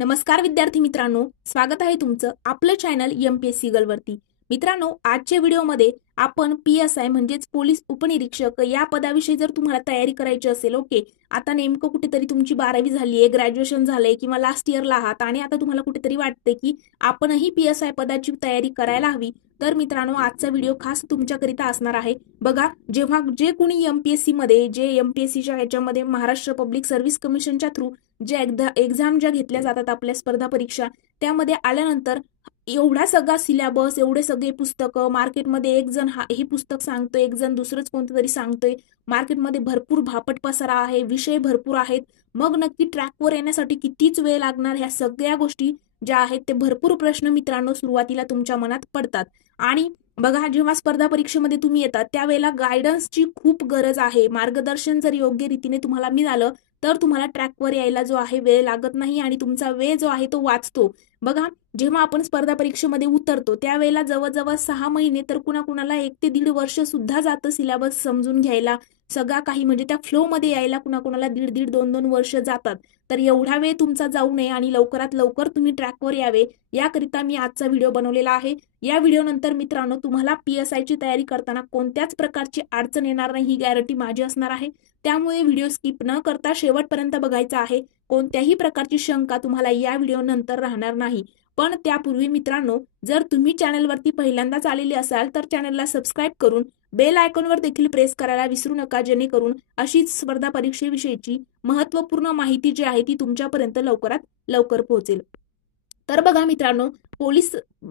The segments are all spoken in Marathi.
नमस्कार विद्यार्थी मित्रांनो, स्वागत आहे तुमचं आपलं चॅनल एमपीएससी गर्लवरती। मित्रांनो, आजच्या व्हिडिओमध्ये आपण पीएसआय म्हणजेच पोलीस उपनिरीक्षक या पदाविषयी जर तुम्हाला तयारी करायची असेल, ओके, आता नेमकं कुठेतरी तुमची 12वी झाली आहे, ग्रॅज्युएशन झालंय किंवा लास्ट इयरला आहात आणि आता तुम्हाला कुठेतरी वाटते की आपणही पीएसआय पदाची तयारी करायला हवी, तर मित्रांनो आजचा व्हिडिओ खास तुमच्याकरिता असणार आहे। बघा, जेव्हा जे कोणी एमपीएससी मध्ये जे एमपीएससीच्या याच्यामध्ये महाराष्ट्र पब्लिक सर्व्हिस कमिशनच्या थ्रू जे एक्झाम ज्या घेतल्या जातात आपल्या स्पर्धा परीक्षा, त्यामध्ये आल्यानंतर एवढा सगळा सिलेबस, एवढे सगळे पुस्तकं मार्केटमध्ये, एक जण हे पुस्तक सांगतोय, एक जण दुसरंच कोणतं तरी सांगतोय, मार्केटमध्ये भरपूर भापट पसारा आहे, विषय भरपूर आहेत, मग नक्की ट्रॅकवर येण्यासाठी कितीच वेळ लागणार, ह्या सगळ्या गोष्टी ज्या आहेत ते भरपूर प्रश्न मित्रांनो सुरुवातीला तुमच्या मनात पडतात। आणि बघा, जेव्हा स्पर्धा परीक्षेमध्ये तुम्ही येतात त्यावेळेला गायडन्सची खूप गरज आहे। मार्गदर्शन जर योग्य रीतीने तुम्हाला मिळालं तर तुम्हाला ट्रॅकवर यायला जो आहे वेळ लागत नाही आणि तुमचा वेळ जो आहे तो वाचतो। बघा, जेव्हा आपण स्पर्धा परीक्षेमध्ये उतरतो त्यावेळेला जवळजवळ 6 महिने तर कुणाकुणाला 1 ते 1.5 वर्ष सुद्धा जातं सिलेबस समजून घ्यायला, सगळा काही म्हणजे त्या फ्लो मध्ये यायला कुणाकुणाला 1.5-1.5 2-2 वर्ष जातात। तर एवढा वेळ तुमचा जाऊ नये आणि लवकरात लवकर तुम्ही ट्रॅकवर यावे याकरिता मी आजचा व्हिडिओ बनवलेला आहे। या व्हिडिओ नंतर मित्रांनो तुम्हाला पीएसआय ची तयारी करताना कोणत्याच प्रकारची अडचण येणार नाही ही गॅरंटी माझी असणार आहे, त्यामुळे व्हिडिओ स्किप न करता शेवटपर्यंत बघायचा आहे। कोणत्याही प्रकारची शंका तुम्हाला या व्हिडिओ नंतर राहणार नाही। पण त्यापूर्वी मित्रांनो, जर तुम्ही चॅनलवरती पहिल्यांदाच आलेले असाल तर चॅनलला सबस्क्राईब करून बेल आयकॉनवर देखील प्रेस करायला विसरू नका, जेणेकरून अशीच स्पर्धा परीक्षेविषयीची महत्त्वपूर्ण माहिती जी आहे ती तुमच्यापर्यंत लवकरात लवकर पोहोचेल। तर बघा मित्रांनो, पोलीस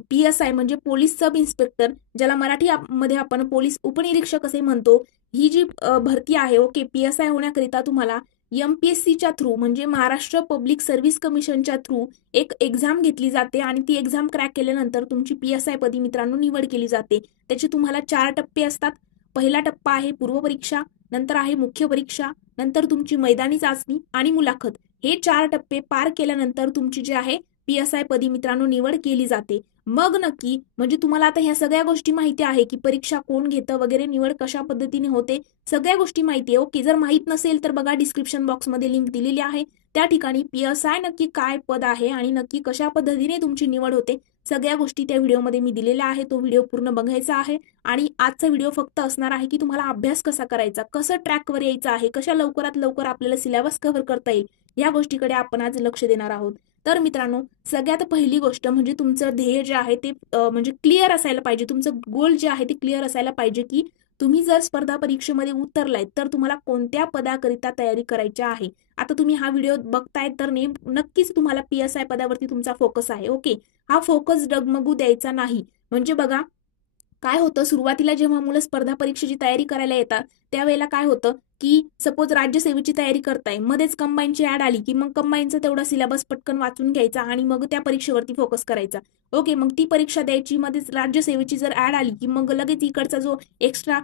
पीएसआय म्हणजे पोलीस सब इन्स्पेक्टर, ज्याला मराठी मध्ये आपण पोलीस उपनिरीक्षक असे म्हणतो, ही जी भरती आहे, ओके, पीएसआय होण्याकरिता तुम्हाला एमपीएससीच्या थ्रू म्हणजे महाराष्ट्र पब्लिक सर्व्हिस कमिशनच्या थ्रू एक एक्झाम घेतली जाते आणि ती एक्झाम क्रॅक केल्यानंतर तुमची पीएसआय पदी मित्रांनो निवड केली जाते। त्याचे तुम्हाला 4 टप्पे असतात। पहिला टप्पा आहे पूर्व परीक्षा, नंतर आहे मुख्य परीक्षा, नंतर तुमची मैदानी चाचणी आणि मुलाखत। हे 4 टप्पे पार केल्यानंतर तुमची जी आहे पीएसआय पदी मित्रांनो निवड केली जाते। मग नक्की म्हणजे तुम्हाला आता ह्या सगळ्या गोष्टी माहिती आहे की परीक्षा कोण घेतं वगैरे, निवड कशा पद्धतीने होते, सगळ्या गोष्टी माहिती आहे, ओके। जर माहित नसेल तर बघा, डिस्क्रिप्शन बॉक्समध्ये लिंक दिलेली आहे, त्या ठिकाणी पीएसआय नक्की काय पद आहे आणि नक्की कशा पद्धतीने तुमची निवड होते सगळ्या गोष्टी त्या व्हिडिओमध्ये मी दिलेल्या आहे। तो व्हिडिओ पूर्ण बघायचा आहे आणि आजचा व्हिडिओ फक्त असणार आहे की तुम्हाला अभ्यास कसा करायचा, कसं ट्रॅकवर यायचं आहे, कशा लवकरात लवकर आपल्याला सिलेबस कव्हर करता येईल या गोष्टीकडे आपण आज लक्ष देणार आहोत। तर मित्रांनो, सगळ्यात पहिली गोष्ट म्हणजे तुमचं ध्येय जे आहे ते म्हणजे क्लिअर असायला पाहिजे, तुमचं गोल जे आहे ते क्लिअर असायला पाहिजे की तुम्ही जर स्पर्धा परीक्षेमध्ये उतरलाय तर तुम्हाला कोणत्या पदाकरिता तयारी करायची आहे। आता तुम्ही हा व्हिडिओ बघताय तर नक्कीच तुम्हाला पीएसआय पदावरती तुमचा फोकस आहे, ओके। हा फोकस डगमगू द्यायचा नाही। म्हणजे बघा, काय होतं, सुरुवातीला जेव्हा मुलं स्पर्धा परीक्षेची तयारी करायला येतात त्यावेळेला काय होतं की सपोज राज्यसेवेची तयारी करताय, मध्येच कंबाईनची ऍड आली की मग कंबाईनचा तेवढा सिलेबस पटकन वाचून घ्यायचा आणि मग त्या परीक्षेवरती फोकस करायचा, ओके। मग ती परीक्षा द्यायची, मध्येच राज्यसेवेची जर ऍड आली की मग लगेच इकडचा जो एक्स्ट्रा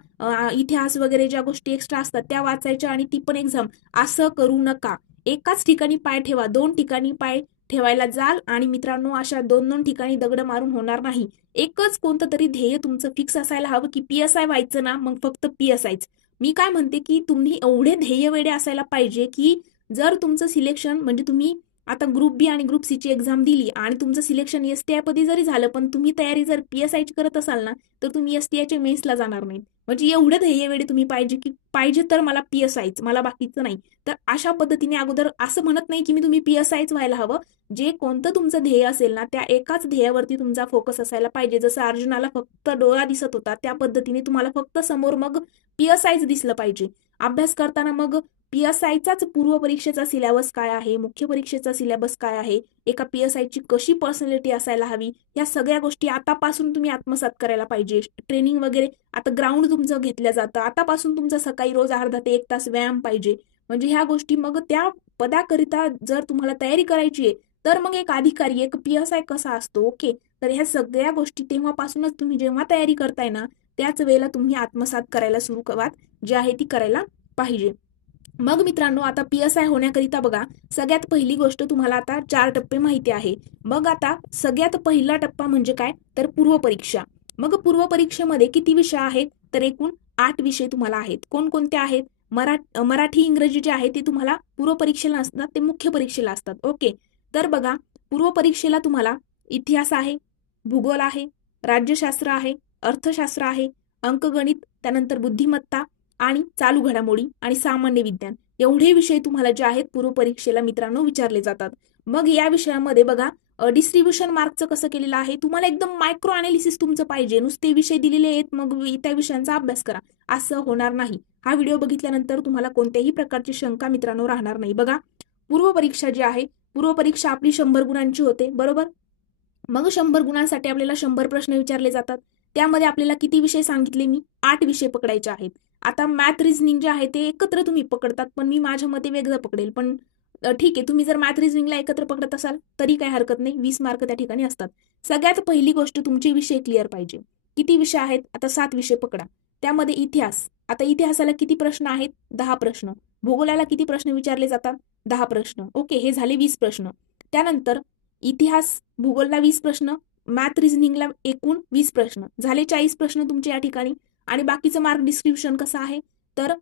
इतिहास वगैरे ज्या गोष्टी एक्स्ट्रा असतात त्या वाचायच्या आणि ती पण एक्झाम। असं करू नका, एकाच ठिकाणी पाय ठेवा, 2 ठिकाणी पाय ठेवायला जाल आणि मित्रांनो अशा 2-2 ठिकाणी दगड मारून होणार नाही। एकच कोणतं तरी ध्येय तुमचं फिक्स असायला हवं की पीएसआय व्हायचं ना, मग फक्त पीएसआयच। मी काय म्हणते की तुम्ही एवढे ध्येय वेडे असायला पाहिजे की जर तुमचं सिलेक्शन म्हणजे तुम्ही आता ग्रुप बी आणि ग्रुप सी ची एक्झाम दिली आणि तुमचं सिलेक्शन एसटीआय पदी जरी झालं पण तुम्ही तयारी जर पीएसआय ची करत असाल ना तर तुम्ही एसटीआयच्या मेन्सला जाणार नाही। म्हणजे एवढं ध्येय वेडे तुम्ही पाहिजे की पाहिजे तर मला पीएसआयच, मला बाकीचं नाही। तर अशा पद्धतीने अगोदर असं म्हणत नाही की मी तुम्ही पीएसआयच व्हायला हवं, जे कोणतं तुमचं ध्येय असेल ना त्या एकाच ध्येयावरती तुमचा फोकस असायला पाहिजे। जसं अर्जुनाला फक्त डोळा दिसत होता त्या पद्धतीने तुम्हाला फक्त समोर मग पीएसआयच दिसलं पाहिजे। अभ्यास करताना मग पीएसआयचाच पूर्व परीक्षेचा सिलेबस काय आहे, मुख्य परीक्षेचा सिलेबस काय आहे, एका पीएसआयची कशी पर्सनॅलिटी असायला हवी, या सगळ्या गोष्टी आतापासून तुम्ही आत्मसात करायला पाहिजे। ट्रेनिंग वगैरे आता ग्राउंड तुमचं घेतलं जातं, आतापासून तुमचं सकाळी रोज अर्धा ते 1 तास व्यायाम पाहिजे। म्हणजे ह्या गोष्टी मग त्या पदाकरिता जर तुम्हाला तयारी करायची आहे तर मग एक अधिकारी, एक पीएसआय कसा असतो, ओके। तर ह्या सगळ्या गोष्टी तेव्हापासूनच तुम्ही जेव्हा तयारी करताय ना त्याच वेळेला तुम्ही आत्मसात करायला सुरुवात जी आहे ती करायला पाहिजे। मग मित्रांनो, आता पीएसआय होण्याकरिता बघा, सगळ्यात पहिली गोष्ट तुम्हाला आता 4 टप्पे माहिती आहे। मग आता सगळ्यात पहिला टप्पा म्हणजे काय तर पूर्व परीक्षा। मग पूर्व परीक्षेमध्ये किती विषय आहेत तर एकूण 8 विषय तुम्हाला आहेत। कोणकोणते आहेत? मराठी इंग्रजी जे आहे ते तुम्हाला पूर्व परीक्षेला असतात, ते मुख्य परीक्षेला असतात, ओके। तर बघा, पूर्व परीक्षेला तुम्हाला इतिहास आहे, भूगोल आहे, राज्यशास्त्र आहे, अर्थशास्त्र आहे, अंकगणित, त्यानंतर बुद्धिमत्ता आणि चालू घडामोडी आणि सामान्य विज्ञान एवढे विषय तुम्हाला जे आहेत पूर्व परीक्षेला मित्रांनो विचारले जातात. मग या विषयामध्ये बघा डिस्ट्रीब्युशन मार्कचं कसं केलेलं आहे, तुम्हाला एकदम मायक्रो अनालिसिस तुमचं पाहिजे, नुसते विषय दिलेले आहेत मग त्या विषयांचा अभ्यास करा असं होणार नाही. हा व्हिडिओ बघितल्यानंतर तुम्हाला कोणत्याही प्रकारची शंका मित्रांनो राहणार नाही. बघा पूर्व परीक्षा जी आहे, पूर्व परीक्षा आपली 100 गुणांची होते बरोबर. मग 100 गुणांसाठी आपल्याला 100 प्रश्न विचारले जातात. त्यामध्ये आपल्याला किती विषय सांगितले मी, 8 विषय पकडायचे आहेत. आता मॅथ रिझनिंग जे आहे ते एकत्र तुम्ही पकडतात, पण मी माझ्या मते वेगळं पकडेल. पण ठीक आहे, तुम्ही जर मॅथ रिझनिंगला एकत्र पकडत असाल तरी काही हरकत नाही, 20 मार्क त्या ठिकाणी असतात. सगळ्यात पहिली गोष्ट तुमचे विषय क्लिअर पाहिजे. किती विषय आहेत, आता 7 विषय पकडा. त्यामध्ये इतिहास, आता इतिहासाला किती प्रश्न आहेत, 10 प्रश्न. भूगोलाला किती प्रश्न विचारले जातात, 10 प्रश्न. ओके, हे झाले 20 प्रश्न. त्यानंतर इतिहास भूगोलला 20 प्रश्न, मॅथ रिझनिंगला एकूण 20 प्रश्न झाले, 40 प्रश्न तुमचे या ठिकाणी. आणि बाकीचं मार्क डिस्ट्रीब्युशन कसं आहे, तर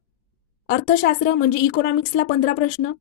अर्थशास्त्र म्हणजे इकॉनॉमिक्सला 15 प्रश्न,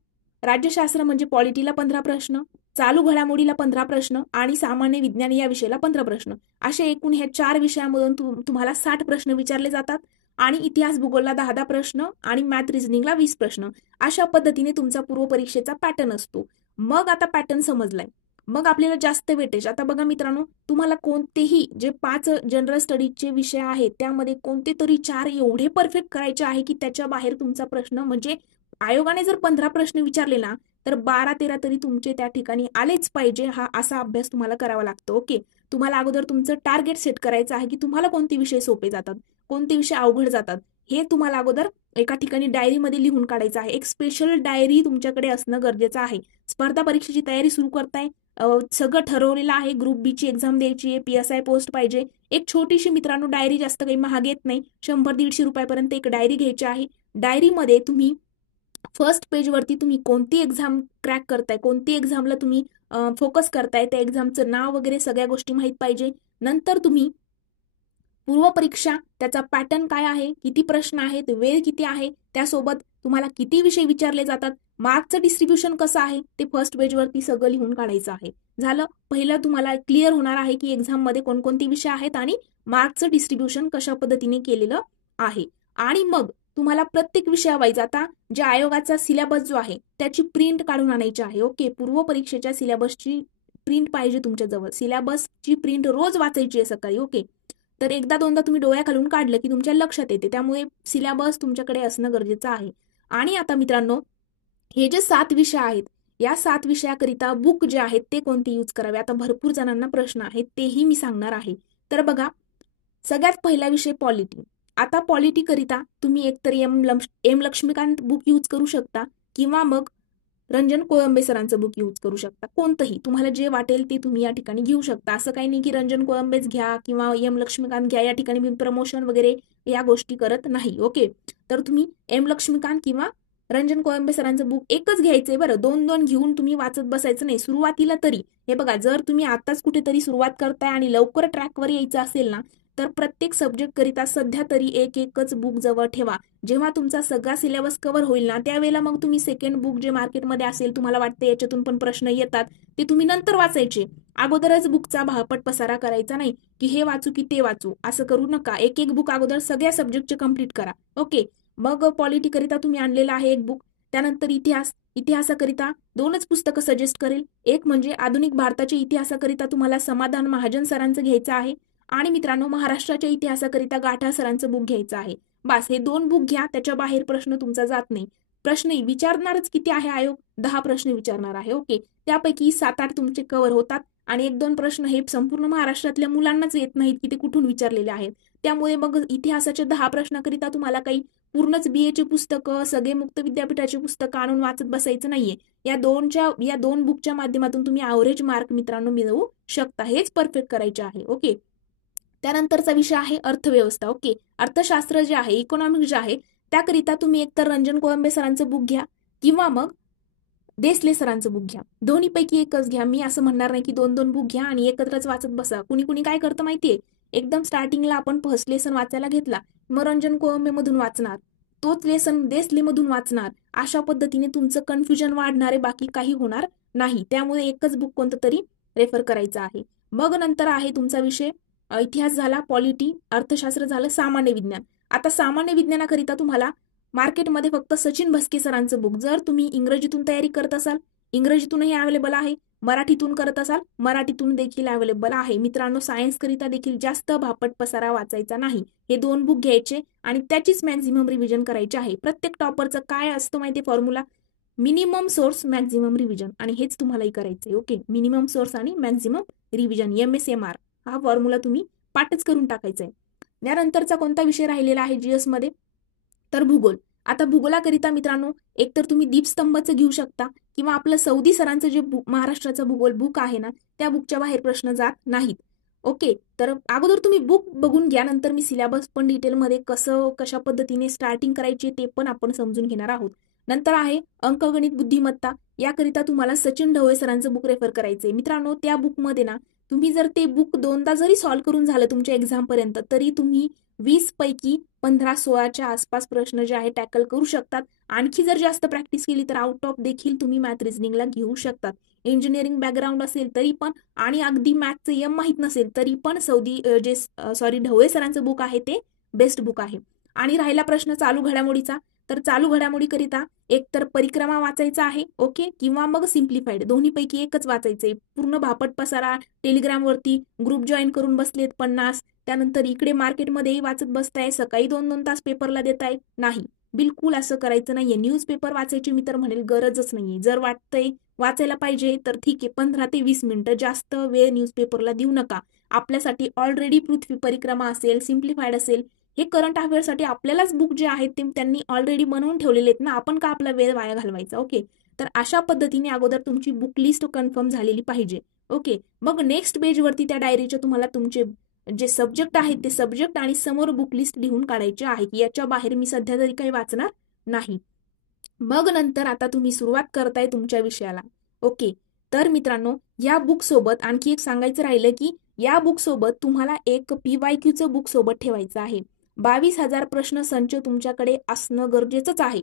राज्यशास्त्र म्हणजे पॉलिटीला 15 प्रश्न, चालू घडामोडीला 15 प्रश्न आणि सामान्य विज्ञान या विषयाला 15 प्रश्न. असे एकूण ह्या 4 विषयामधून तुम्हाला 60 प्रश्न विचारले जातात. आणि इतिहास भूगोलला 10 प्रश्न आणि मॅथ रिझनिंगला 20 प्रश्न. अशा पद्धतीने तुमचा पूर्व परीक्षेचा पॅटर्न असतो. मग आता पॅटर्न समजलाय, मग आपल्याला जास्त वेटेज. आता बघा मित्रांनो, तुम्हाला कोणतेही जे 5 जनरल स्टडीजचे विषय आहेत त्यामध्ये कोणते तरी 4 एवढे परफेक्ट करायचे आहे की त्याच्या बाहेर तुमचा प्रश्न म्हणजे आयोगाने जर 15 प्रश्न विचारले ना तर 12-13 तरी तुमचे त्या ठिकाणी आलेच पाहिजे. हा असा अभ्यास तुम्हाला करावा लागतो. ओके, तुम्हाला अगोदर तुमचं टार्गेट सेट करायचं आहे की तुम्हाला कोणते विषय सोपे जातात, कोणते विषय अवघड जातात, हे तुम्हाला अगोदर एका ठिकाणी डायरीमध्ये लिहून काढायचं आहे. एक स्पेशल डायरी तुमच्याकडे असणं गरजेचं आहे. स्पर्धा परीक्षेची तयारी सुरू करताय, सगळं ठरवलेलं आहे, ग्रुप बी ची एक्झाम द्यायची आहे, PSI पोस्ट पाहिजे, एक छोटीशी मित्रांनो डायरी, जास्त काही महाग येत नाही, 100-150 रुपयापर्यंत एक डायरी घ्यायची आहे. डायरीमध्ये तुम्ही फर्स्ट पेजवरती तुम्ही कोणती एक्झाम क्रॅक करताय, कोणती एक्झामला तुम्ही फोकस करताय, त्या एक्झामचं नाव वगैरे सगळ्या गोष्टी माहीत पाहिजे. नंतर तुम्ही पूर्व परीक्षा त्याचा पॅटर्न काय आहे, किती प्रश्न आहेत, वेळ किती आहे, त्यासोबत तुम्हाला किती विषय विचारले जातात, मार्कचं डिस्ट्रीब्युशन कसं आहे ते फर्स्ट पेजवरती सगळं लिहून काढायचं आहे. झालं, पहिलं तुम्हाला क्लिअर होणार आहे की एक्झाममध्ये कोणकोणते विषय आहेत आणि मार्कचं डिस्ट्रीब्युशन कशा पद्धतीने केलेलं आहे. आणि मग तुम्हाला प्रत्येक विषयावाईज आता जे आयोगाचा सिलेबस जो आहे त्याची प्रिंट काढून आणायची आहे. ओके, पूर्व परीक्षेच्या सिलेबसची प्रिंट पाहिजे तुमच्याजवळ. सिलेबसची प्रिंट रोज वाचायची आहे सकाळी. ओके, तर एकदा दोनदा तुम्ही डोळ्याखालून काढलं की तुमच्या लक्षात येते, त्यामुळे सिलेबस तुमच्याकडे असणं गरजेचं आहे. आणि आता मित्रांनो, हे जे 7 विषय आहेत या 7 विषयाकरिता बुक जे आहेत ते कोणते यूज करावे, आता भरपूर जणांना प्रश्न आहेत, तेही मी सांगणार आहे. तर बघा, सगळ्यात पहिला विषय पॉलिटी. आता पॉलिटी करिता तुम्ही एकतर एम लक्ष्मीकांत बुक यूज करू शकता किंवा मग रंजन कोळंबे सरांचं बुक यूज करू शकता. कोणतंही तुम्हाला जे वाटेल ते तुम्ही या ठिकाणी घेऊ शकता. असं काही नाही की रंजन कोळंबेच घ्या किंवा एम लक्ष्मीकांत घ्या, या ठिकाणी मी प्रमोशन वगैरे या गोष्टी करत नाही. ओके, तर तुम्ही एम लक्ष्मीकांत किंवा रंजन कोळंबे सरांचं बुक एकच घ्यायचंय बरं, 2-2 घेऊन तुम्ही वाचत बसायचं नाही सुरुवातीला तरी. हे बघा, जर तुम्ही आताच कुठेतरी सुरुवात करताय आणि लवकर ट्रॅकवर यायचं असेल ना तर प्रत्येक सब्जेक्ट करिता सध्या तरी एकच बुक जवळ ठेवा. जेव्हा तुमचा सगळा सिलेबस कव्हर होईल ना त्यावेळेला मग तुम्ही सेकंड बुक जे मार्केटमध्ये असेल, तुम्हाला वाटतं याच्यातून पण प्रश्न येतात, ते तुम्ही नंतर वाचायचे. अगोदरच बुकचा भापट पसारा करायचा नाही की हे वाचू की ते वाचू, असं करू नका. एक बुक अगोदर सगळ्या सब्जेक्टचे कम्प्लीट करा. ओके, मग पॉलिटी करिता तुम्ही आणलेलं आहे एक बुक. त्यानंतर इतिहासाकरिता 2च पुस्तकं सजेस्ट करेल. एक म्हणजे आधुनिक भारताच्या इतिहासाकरिता तुम्हाला समाधान महाजन सरांचं घ्यायचं आहे आणि मित्रांनो महाराष्ट्राच्या इतिहासाकरिता गाठा सरांचं बुक घ्यायचं आहे. बस हे 2 बुक घ्या, त्याच्या बाहेर प्रश्न तुमचा जात नाही. प्रश्न विचारणारच किती आहे आयोग, 10 प्रश्न विचारणार आहे. ओके, त्यापैकी 7-8 तुमचे कव्हर होतात आणि 1-2 प्रश्न हे संपूर्ण महाराष्ट्रातल्या मुलांनाच येत नाहीत की ते कुठून विचारलेले आहेत. त्यामुळे मग इतिहासाच्या 10 प्रश्नाकरिता तुम्हाला काही पूर्णच BA ची पुस्तकं, सगळे मुक्त विद्यापीठाची पुस्तकं आणून वाचत बसायचं नाहीये. या 2 बुकच्या माध्यमातून तुम्ही ॲव्हरेज मार्क मित्रांनो मिळवू शकता. हेच परफेक्ट करायचे आहे. ओके, त्यानंतरचा विषय आहे अर्थव्यवस्था. ओके, अर्थशास्त्र जे आहे, इकॉनॉमिक्स जे आहे, त्याकरिता तुम्ही एकतर रंजन कोळंबे सरांचं बुक घ्या किंवा मग देसले सरांचं बुक घ्या. दोन्हीपैकी एकच घ्या. मी असं म्हणणार नाही की 2-2 बुक घ्या आणि एकत्रच वाचत बसा. कुणी काय करतं माहितीये, एकदम स्टार्टिंगला आपण फर्स्ट लेसन वाचायला घेतला, मग रंजन कोळंबे मधून वाचणार, तोच लेसन देसले मधून वाचणार. अशा पद्धतीने तुमचं कन्फ्युजन वाढणार आहे, बाकी काही होणार नाही. त्यामुळे एकच बुक कोणतं तरी रेफर करायचं आहे. मग नंतर आहे तुमचा विषय इतिहास झाला, पॉलिटी, अर्थशास्त्र झालं, सामान्य विज्ञान. आता सामान्य विज्ञानाकरिता तुम्हाला मार्केटमध्ये फक्त सचिन भस्के सरांचं बुक, जर तुम्ही इंग्रजीतून तयारी करत असाल इंग्रजीतूनही अवेलेबल आहे, मराठीतून करत असाल मराठीतून देखील अवेलेबल आहे. मित्रांनो, सायन्स करिता देखील जास्त भापट पसारा वाचायचा नाही. हे 2 बुक घ्यायचे आणि त्याचीच मॅक्झिमम रिव्हिजन करायची आहे. प्रत्येक टॉपरचं काय असतं माहिती formula, minimum source maximum revision, आणि हेच तुम्हालाही करायचंय. ओके, मिनिमम सोर्स आणि मॅक्झिमम रिव्हिजन, MSMR हा फॉर्म्युला तुम्ही पाठच करून टाकायचा आहे. त्यानंतरचा कोणता विषय राहिलेला आहे जीएस मध्ये, तर भूगोल. आता भूगोलाकरिता मित्रांनो, एकतर तुम्ही दीपस्तंभचं घेऊ शकता किंवा आपलं सौदी सरांचं जे महाराष्ट्राचं भूगोल बुक आहे ना, त्या बुकच्या बाहेर प्रश्न जात नाहीत. ओके, तर अगोदर तुम्ही बुक बघून घ्या, नंतर मी सिलेबस पण डिटेलमध्ये कशा पद्धतीने स्टार्टिंग करायची ते पण आपण समजून घेणार आहोत. नंतर आहे अंकगणित बुद्धिमत्ता. याकरिता तुम्हाला सचिन ढवळे सरांचं बुक रेफर करायचंय. मित्रांनो, त्या बुकमध्ये ना तुम्ही जर ते बुक 2दा जरी सॉल्व्ह करून झालं तुमच्या एक्झाम पर्यंत, तरी तुम्ही 20 पैकी 15-16च्या आसपास प्रश्न जे आहे टॅकल करू शकतात. आणखी जर जास्त प्रॅक्टिस केली तर आउट ऑफ देखील तुम्ही मॅथ रिझनिंगला घेऊ शकतात. इंजिनिअरिंग बॅकग्राऊंड असेल तरी पण, आणि अगदी मॅथचं यम माहीत नसेल तरी पण ढवळे सरांचं बुक आहे ते बेस्ट बुक आहे. आणि राहिला प्रश्न चालू घडामोडीचा, तर चालू घडामोडीकरिता एकतर परिक्रमा वाचायचा आहे, ओके, किंवा मग सिम्प्लिफाईड, दोन्हीपैकी एकच वाचायचंय. पूर्ण भापट पसारा टेलिग्रामवरती ग्रुप जॉईन करून बसलेत 50, त्यानंतर इकडे मार्केटमध्येही वाचत बसताय, सकाळी 2-2 तास पेपरला देताय. नाही, बिलकुल असं करायचं नाहीये. न्यूजपेपर वाचायची मी तर म्हणेल गरजच नाहीये. जर वाटतंय वाचायला पाहिजे तर ठीक आहे, 15 ते 20 मिनिटं, जास्त वेळ न्यूजपेपरला देऊ नका. आपल्यासाठी ऑलरेडी पृथ्वी परिक्रमा असेल, सिम्प्लिफाईड असेल, हे करंट अफेअर्ससाठी आपल्यालाच बुक जे आहेत ते त्यांनी ऑलरेडी बनवून ठेवलेले आहेत ना, आपण का आपला वेळ वाया घालवायचा. ओके, तर अशा पद्धतीने अगोदर तुमची बुक लिस्ट कन्फर्म झालेली पाहिजे. ओके, मग नेक्स्ट पेजवरती त्या डायरीच्या तुम्हाला तुमचे जे सब्जेक्ट आहेत ते सब्जेक्ट आणि समोर बुक लिस्ट लिहून काढायचे आहे की याच्या बाहेर मी सध्या तरी काही वाचणार नाही. मग नंतर आता तुम्ही सुरुवात करताय तुमच्या विषयाला. ओके, तर मित्रांनो, या बुक सोबत आणखी एक सांगायचं राहिलं की या बुक सोबत तुम्हाला एक PYQचं बुक सोबत ठेवायचं आहे. 22,000 प्रश्न संच तुमच्याकडे असणं गरजेचंच आहे.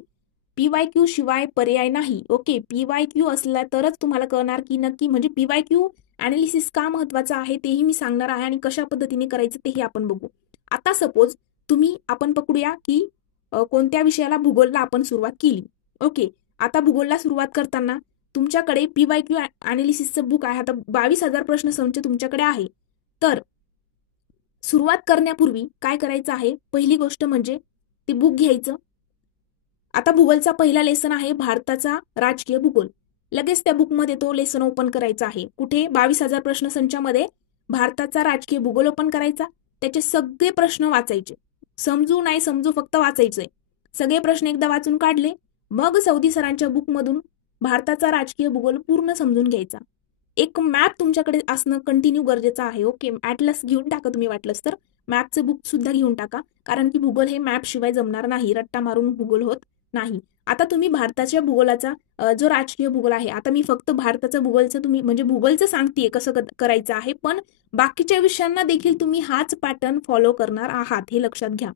PYQ शिवाय पर्याय नाही. ओके, PYQ असला तरच तुम्हाला कळणार की नक्की, म्हणजे PYQ अनालिसिस का महत्वाचं आहे तेही मी सांगणार आहे आणि कशा पद्धतीने करायचं तेही आपण बघू. आता सपोज आपण पकडूया की कोणत्या विषयाला, भूगोलला आपण सुरुवात केली. ओके, आता भूगोलला सुरुवात करताना तुमच्याकडे PYQ अनालिसिसचं बुक आहे. आता 22,000 प्रश्न संच तुमच्याकडे आहे. तर सुरुवात करण्यापूर्वी काय करायचं आहे, पहिली गोष्ट म्हणजे ते बुक घ्यायचं. आता भूगोलचा पहिला लेसन आहे भारताचा राजकीय भूगोल. लगेच त्या बुकमध्ये तो लेसन ओपन करायचा आहे. कुठे, 22,000 प्रश्न संचामध्ये भारताचा राजकीय भूगोल ओपन करायचा. त्याचे सगळे प्रश्न वाचायचे. समजू नाही समजू, फक्त वाचायचंय. सगळे प्रश्न एकदा वाचून काढले, मग सौदी सरांच्या बुकमधून भारताचा राजकीय भूगोल पूर्ण समजून घ्यायचा. एक मॅप तुमच्याकडे असणं कंटिन्यू गरजेचं आहे. ओके, ॲटलस घेऊन टाका तुम्ही, वाटलंच तर मॅपचं बुक सुद्धा घेऊन टाका, कारण की भूगोल हे मॅप शिवाय जमणार नाही. रट्टा मारून भूगोल होत नाही. आता तुम्ही भारताच्या भूगोलाचा जो राजकीय भूगोल आहे, आता मी फक्त भारताचं भूगोलचं म्हणजे भूगोलचं सांगतेय कसं करायचं आहे, पण बाकीच्या विषयांना देखील तुम्ही हाच पॅटर्न फॉलो करणार आहात, हे लक्षात घ्या.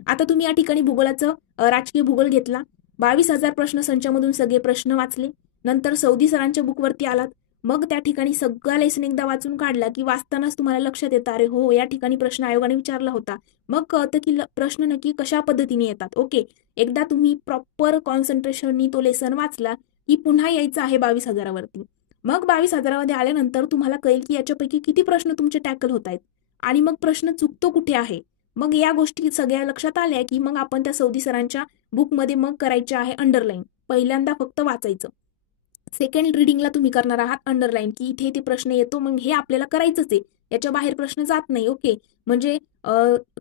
आता तुम्ही या ठिकाणी भूगोलाचं राजकीय भूगोल घेतला, 22,000 प्रश्न संचामधून सगळे प्रश्न वाचले, नंतर सौदी सरांच्या बुकवरती आलात, मग त्या ठिकाणी सगळा लेसन एकदा वाचून काढला की वाचतानाच तुम्हाला लक्षात येतं, अरे हो, या ठिकाणी प्रश्न आयोगाने विचारला होता. मग कळतं की प्रश्न नक्की कशा पद्धतीने येतात. ओके, एकदा तुम्ही प्रॉपर कॉन्सन्ट्रेशननी तो लेसन वाचला की पुन्हा यायचं आहे 22,000वरती. मग 22,000मध्ये आल्यानंतर तुम्हाला कळेल की याच्यापैकी किती प्रश्न तुमचे टॅकल होत आहेत आणि मग प्रश्न चुकतो कुठे आहे. मग या गोष्टी सगळ्या लक्षात आल्या की मग आपण त्या सौदी सरांच्या बुकमध्ये मग करायचे आहे अंडरलाईन. पहिल्यांदा फक्त वाचायचं. सेकंड रिडिंगला तुम्ही करणार आहात अंडरलाईन, की इथे ते प्रश्न येतो, मग हे आपल्याला करायचंच आहे, याच्या बाहेर प्रश्न जात नाही. ओके, म्हणजे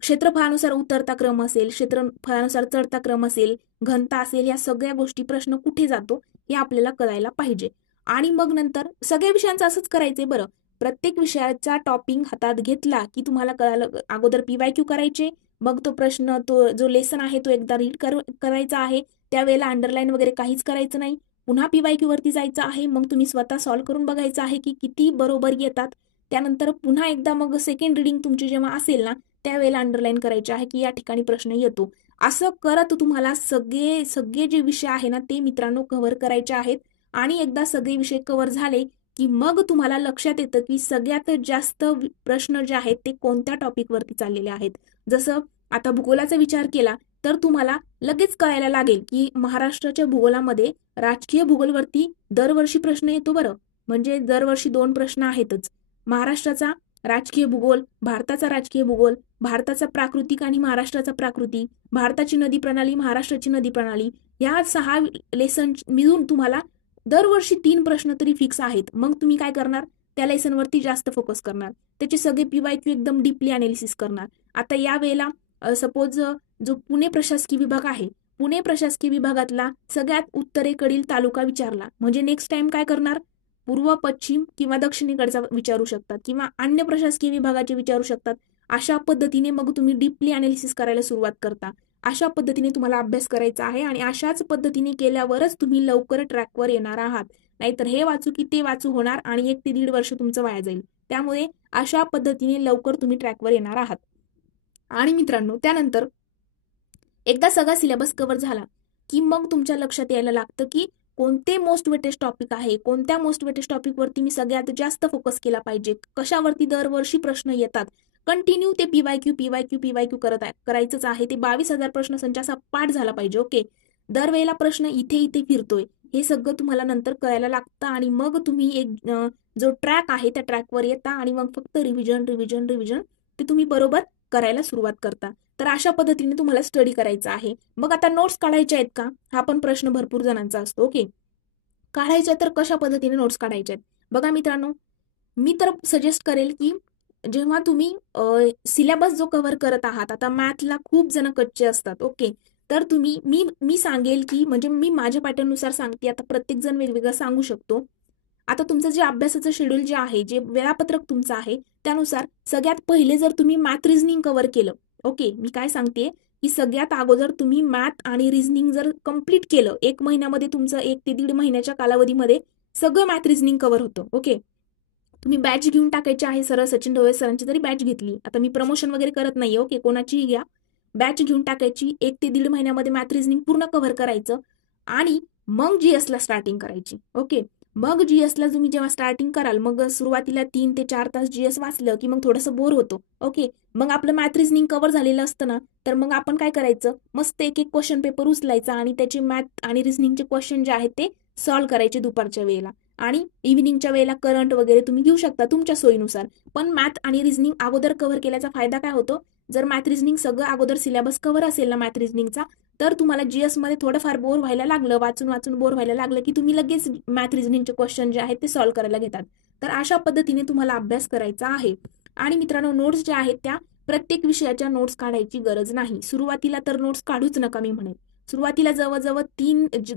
क्षेत्रफळानुसार उतरता क्रम असेल, क्षेत्रफळानुसार चढता क्रम असेल, घनता असेल, या सगळ्या गोष्टी प्रश्न कुठे जातो हे आपल्याला कळायला पाहिजे. आणि मग नंतर सगळ्या विषयांचं असंच करायचंय. बरं, प्रत्येक विषयाचा टॉपिक हातात घेतला की तुम्हाला कळालं, अगोदर PYQ करायचे, मग तो प्रश्न, तो जो लेसन आहे तो एकदा रीड करायचा आहे. त्यावेळेला अंडरलाईन वगैरे काहीच करायचं नाही. पुन्हा PYQ वरती जायचं आहे, मग तुम्ही स्वतः सॉल्व्ह करून बघायचं आहे की किती बरोबर येतात. त्यानंतर पुन्हा एकदा मग सेकंड रिडिंग तुमची जेव्हा असेल ना, त्यावेळेला अंडरलाईन करायचे आहे की या ठिकाणी प्रश्न येतो. असं करत तुम्हाला सगळे जे विषय आहे ना ते मित्रांनो कव्हर करायचे आहेत. आणि एकदा सगळे विषय कव्हर झाले की मग तुम्हाला लक्षात येतं की सगळ्यात जास्त प्रश्न जे आहेत ते कोणत्या टॉपिकवरती चाललेले आहेत. जसं आता भूगोलाचा विचार केला तर तुम्हाला लगेच कळायला लागेल की महाराष्ट्राच्या भूगोलामध्ये राजकीय भूगोलवरती दरवर्षी प्रश्न येतो बरं. म्हणजे दरवर्षी 2 प्रश्न आहेतच. महाराष्ट्राचा राजकीय भूगोल, भारताचा राजकीय भूगोल, भारताचा प्राकृतिक आणि महाराष्ट्राचा प्राकृतिक, भारताची नदी प्रणाली, महाराष्ट्राची नदी प्रणाली, या 6 लेसन मिळून तुम्हाला दरवर्षी 3 प्रश्न तरी फिक्स आहेत. मग तुम्ही काय करणार? त्या लेसनवरती जास्त फोकस करणार. त्याचे सगळे पीवायक्यू एकदम डीपली अनालिसिस करणार. आता या वेळेला सपोज जो पुणे प्रशासकीय विभाग आहे, पुणे प्रशासकीय विभागातला सगळ्यात उत्तरेकडील तालुका विचारला म्हणजे नेक्स्ट टाइम काय करणार? पूर्व, पश्चिम किंवा दक्षिणेकडचा विचारू शकतात किंवा अन्य प्रशासकीय विभागाचे विचारू शकतात. अशा पद्धतीने मग तुम्ही डीपली अनालिसिस करायला सुरुवात करता. अशा पद्धतीने तुम्हाला अभ्यास करायचा आहे आणि अशाच पद्धतीने केल्यावरच तुम्ही लवकर ट्रॅकवर येणार आहात. नाहीतर हे वाचू की ते वाचू होणार आणि 1 ते 1.5 वर्ष तुमचं वाया जाईल. त्यामुळे अशा पद्धतीने लवकर तुम्ही ट्रॅकवर येणार आहात. आणि मित्रांनो, त्यानंतर एकदा सगळा सिलेबस कव्हर झाला की मग तुमच्या लक्षात यायला लागतं की कोणते मोस्ट वेटेज टॉपिक आहे, कोणत्या मोस्ट वेटेज टॉपिकवरती मी सगळ्यात जास्त फोकस केला पाहिजे, कशावरती दरवर्षी प्रश्न येतात. कंटिन्यू ते पीवायक्यू करायचंच आहे. ते 22,000 प्रश्नसंचाचा पाठ झाला पाहिजे. ओके, दरवेळेला प्रश्न इथे इथे फिरतोय हे सगळं तुम्हाला नंतर कळायला लागतं आणि मग तुम्ही एक जो ट्रॅक आहे त्या ट्रॅकवर येता आणि मग फक्त रिव्हिजन ते तुम्ही बरोबर करायला सुरुवात करता. तर अशा पद्धतीने तुम्हाला स्टडी करायचा आहे. मग आता नोट्स काढायच्या आहेत का? हा पण प्रश्न भरपूर जणांचा असतो. ओके, काढायच्या तर कशा पद्धतीने नोट्स काढायच्या आहेत? बघा मित्रांनो, मी तर सजेस्ट करेल की जेव्हा तुम्ही सिलेबस जो कव्हर करत आहात, आता मॅथला खूप जण कच्चे असतात. ओके, तर तुम्ही मी सांगेल की म्हणजे मी माझ्या पॅटर्ननुसार सांगते. आता प्रत्येक जण वेगवेगळं सांगू शकतो. आता तुमचं जे अभ्यासाचं शेड्यूल जे आहे, जे वेळापत्रक तुमचं आहे, त्यानुसार सगळ्यात पहिले जर तुम्ही मॅथ रिझनिंग कव्हर केलं. ओके, मी काय सांगते की सगळ्यात अगोदर तुम्ही मॅथ आणि रिझनिंग जर कम्प्लीट केलं, 1 महिन्यामध्ये तुमचं 1 ते 1.5 महिन्याच्या कालावधीमध्ये सगळं मॅथ रिझनिंग कव्हर होतं. ओके, तुम्ही बॅच घेऊन टाकायची आहे. सरळ सचिन ढवळे सरांची तरी बॅच घेतली. आता मी प्रमोशन वगैरे करत नाहीये. ओके, कोणाचीही घ्या, बॅच घेऊन टाकायची. 1 ते 1.5 महिन्यामध्ये मॅथ रिझनिंग पूर्ण कव्हर करायचं आणि मग जीएसला स्टार्टिंग करायची. ओके, मग जीएसला तुम्ही जेव्हा स्टार्टिंग कराल, मग सुरुवातीला 3 ते 4 तास जीएस वाचलं की मग थोडंसं बोर होतो. ओके, मग आपलं मॅथ रिझनिंग कव्हर झालेलं असतं ना, तर मग आपण काय करायचं, मस्त एक एक क्वेश्चन पेपर उचलायचा आणि त्याचे मॅथ आणि रिझनिंगचे क्वेश्चन जे आहेत ते सॉल्व्ह करायचे दुपारच्या वेळेला. आणि इव्हिनिंगच्या वेळेला करंट वगैरे तुम्ही घेऊ शकता तुमच्या सोयीनुसार. पण मॅथ आणि रिझनिंग अगोदर कव्हर केल्याचा फायदा काय होतो? जर मॅथ रिझनिंग सगळं अगोदर सिलेबस कव्हर असेल ना मॅथ रिझनिंगचा, तर तुम्हाला जीएस मध्ये थोडंफार बोर व्हायला लागलं, वाचून बोर व्हायला लागलं की तुम्ही लगेच मॅथ रिझनिंगचे क्वेश्चन जे आहेत ते सॉल्व्ह करायला घेतात. तर अशा पद्धतीने तुम्हाला अभ्यास करायचा आहे. आणि मित्रांनो, नोट्स ज्या आहेत त्या प्रत्येक विषयाच्या नोट्स काढायची गरज नाही. सुरुवातीला तर नोट्स काढूच नका मी म्हणेन. सुरुवातीला जवळजवळ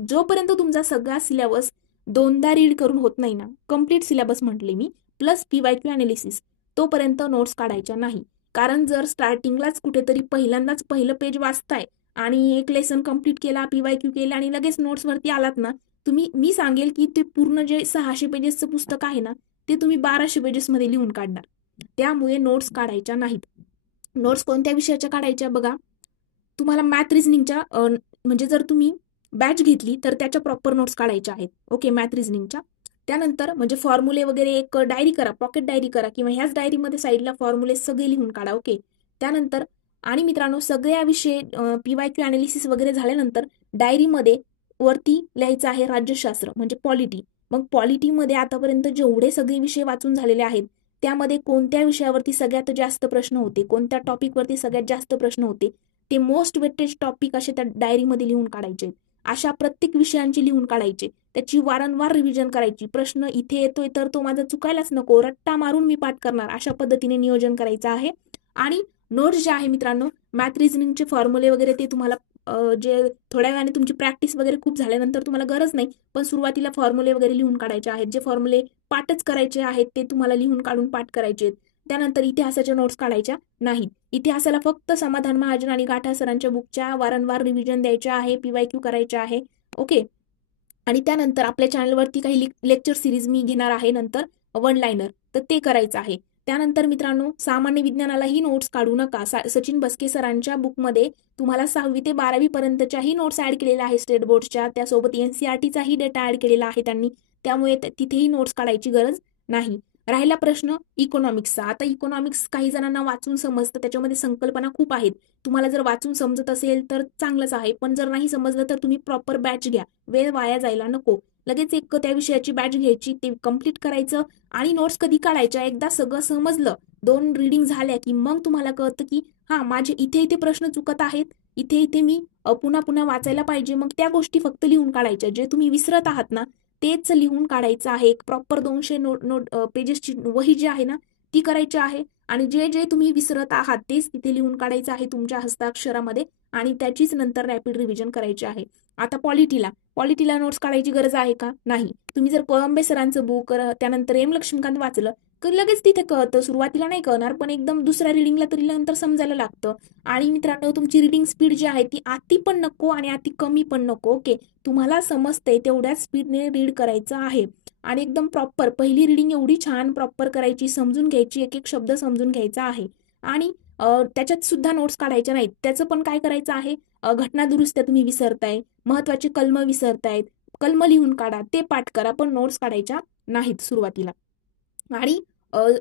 जोपर्यंत तुमचा सगळा सिलेबस 2दा रीड करून होत नाही ना, कम्प्लीट सिलेबस म्हटले मी, प्लस पीवायक्यू अनालिसिस, तोपर्यंत नोट्स काढायच्या नाही. कारण जर स्टार्टिंगलाच कुठेतरी पहिल्यांदाच पहिलं पेज वाचताय आणि एक लेसन कम्प्लीट केला, पीवायक्यू केला आणि लगेच नोट्स वरती आलात ना, मी सांगेल की ते पूर्ण जे 600 पेजेसचं पुस्तक आहे ना, ते तुम्ही 1200 पेजेसमध्ये लिहून काढणार. त्यामुळे नोट्स काढायच्या नाहीत. नोट्स कोणत्या विषयाच्या काढायच्या? बघा, तुम्हाला मॅथ रिझनिंगच्या म्हणजे जर तुम्ही बॅच घेतली तर त्याच्या प्रॉपर नोट्स काढायच्या आहेत. ओके, मॅथ रिझनिंगच्या. त्यानंतर म्हणजे फॉर्म्युले वगैरे एक डायरी करा, पॉकेट डायरी करा किंवा ह्याच डायरीमध्ये साईडला फॉर्म्युले सगळे लिहून काढा. ओके, त्यानंतर आणि मित्रांनो, सगळ्या विषय पीवायक्यू अनालिसिस वगैरे झाल्यानंतर डायरीमध्ये वरती लिहायचं आहे राज्यशास्त्र म्हणजे पॉलिटी. मग पॉलिटीमध्ये आतापर्यंत जेवढे सगळे विषय वाचून झालेले आहेत त्यामध्ये कोणत्या विषयावरती सगळ्यात जास्त प्रश्न होते, कोणत्या टॉपिकवरती सगळ्यात जास्त प्रश्न होते, ते मोस्ट वेटेज टॉपिक असे त्या डायरीमध्ये लिहून काढायचे. अशा प्रत्येक विषयांची लिहून काढायचे, त्याची वारंवार रिव्हिजन करायची. प्रश्न इथे येतोय तर तो माझा चुकायलाच नको, रट्टा मारून मी पाठ करणार, अशा पद्धतीने नियोजन करायचं आहे. आणि नोट्स जे आहे मित्रांनो, मॅथ रिझनिंगचे फॉर्म्युले वगैरे ते तुम्हाला जे थोड्या वेळाने तुमची प्रॅक्टिस वगैरे खूप झाल्यानंतर तुम्हाला गरज नाही, पण सुरुवातीला फॉर्म्युले वगैरे लिहून काढायचे आहेत. जे फॉर्म्युले पाठच करायचे आहेत ते तुम्हाला लिहून काढून पाठ करायचे आहेत. त्यानंतर इतिहासाच्या नोट्स काढायच्या नाहीत. इतिहासाला फक्त समाधान महाजन आणि गाठा सरांच्या बुकच्या वारंवार रिव्हिजन द्यायच्या आहे, पीवायक्यू करायच्या आहे. ओके, आणि त्यानंतर आपल्या चॅनलवरती काही लेक्चर सिरीज मी घेणार आहे नंतर, वन लाईनर, तर ते करायचं आहे. त्यानंतर मित्रांनो, सामान्य विज्ञानालाही नोट्स काढू नका. सचिन बस्के सरांच्या बुकमध्ये तुम्हाला 6वी ते 12वी पर्यंतच्याही नोट्स ऍड केलेल्या आहे स्टेट बोर्डच्या. त्यासोबत NCERTचाही डेटा ऍड केलेला आहे त्यांनी. त्यामुळे तिथेही नोट्स काढायची गरज नाही. राहिला प्रश्न इकॉनॉमिक्सचा. आता इकॉनॉमिक्स काही जणांना वाचून समजतं, त्याच्यामध्ये संकल्पना खूप आहेत. तुम्हाला जर वाचून समजत असेल तर चांगलंच आहे, पण जर नाही समजलं तर तुम्ही प्रॉपर बॅच घ्या. वेळ वाया जायला नको. लगेच एक त्या विषयाची बॅच घ्यायची, ते कम्प्लीट करायचं आणि नोट्स कधी काढायच्या. एकदा सगळं समजलं, 2 रीडिंग झाल्या की मग तुम्हाला कळतं की हा माझे इथे इथे प्रश्न चुकत आहेत, इथे इथे मी पुन्हा पुन्हा वाचायला पाहिजे. मग त्या गोष्टी फक्त लिहून काढायच्या. जे तुम्ही विसरत आहात ना तेच लिहून काढायचं आहे. एक प्रॉपर 200 पेजेसची वही जी आहे ना ती करायची आहे. आणि जे जे तुम्ही विसरत आहात तेच तिथे लिहून काढायचं आहे तुमच्या हस्ताक्षरामध्ये, आणि त्याचीच नंतर रॅपिड रिव्हिजन करायची आहे. आता पॉलिटीला नोट्स काढायची गरज आहे का? नाही. तुम्ही जर कोळंबे सरांचं बुक, त्यानंतर एम लक्ष्मीकांत वाचलं तर लगेच तिथे कळतं. सुरुवातीला नाही कळणार, पण एकदम दुसऱ्या रिडिंगला तरी नंतर समजायला लागतं. आणि मित्रांनो, तुमची रिडिंग स्पीड जी आहे ती अति पण नको आणि अति कमी पण नको. ओके, तुम्हाला समजतंय तेवढ्याच स्पीडने रीड करायचं आहे. आणि एकदम प्रॉपर पहिली रिडिंग एवढी छान प्रॉपर करायची, समजून घ्यायची, एक एक शब्द समजून घ्यायचा आहे. आणि त्याच्यात सुद्धा नोट्स काढायच्या नाहीत. त्याचं पण काय करायचं आहे, घटना दुरुस्त्या तुम्ही विसरताय, महत्वाचे कलम विसरतायत, कलम लिहून काढा, ते पाठ करा, पण नोट्स काढायच्या नाहीत सुरुवातीला. आणि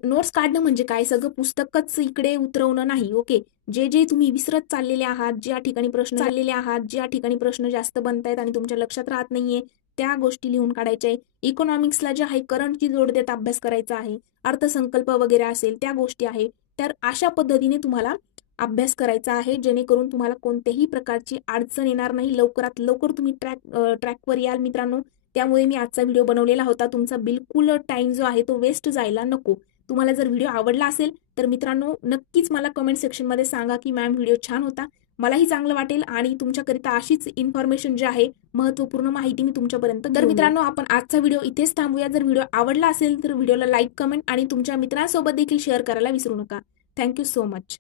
नोट्स काढणं म्हणजे काय, सगळं पुस्तकच इकडे उतरवणं नाही. ओके, जे जे तुम्ही विसरत चाललेले आहात, ज्या ठिकाणी प्रश्न जास्त बनतायत आणि तुमच्या लक्षात राहत नाहीये, त्या गोष्टी लिहून काढायच्या आहे. इकॉनॉमिक्सला जे आहे करंटची जोड देत अभ्यास करायचा आहे. अर्थसंकल्प वगैरे असेल त्या गोष्टी आहे. तर अशा पद्धतीने तुम्हाला अभ्यास करायचा आहे, जेणेकरून तुम्हाला कोणत्याही प्रकारची अडचण येणार नाही. लवकरात लवकर तुम्ही ट्रॅकवर याल मित्रांनो. त्यामुळे मी आजचा व्हिडिओ बनवलेला होता. तुमचा बिलकुल टाइम जो आहे तो वेस्ट जायला नको. तुम्हाला जर व्हिडिओ आवडला असेल तर मित्रांनो नक्कीच मला कमेंट सेक्शनमध्ये सांगा की मॅम व्हिडिओ छान होता. मलाही चांगलं वाटेल आणि तुमच्याकरिता अशीच इन्फॉर्मेशन जी आहे, महत्त्वपूर्ण माहिती मी तुमच्यापर्यंत. तर मित्रांनो, आपण आजचा व्हिडिओ इथेच थांबूया. जर व्हिडिओ आवडला असेल तर व्हिडिओला लाईक, कमेंट आणि तुमच्या मित्रांसोबत देखील शेअर करायला विसरू नका. Thank you so much.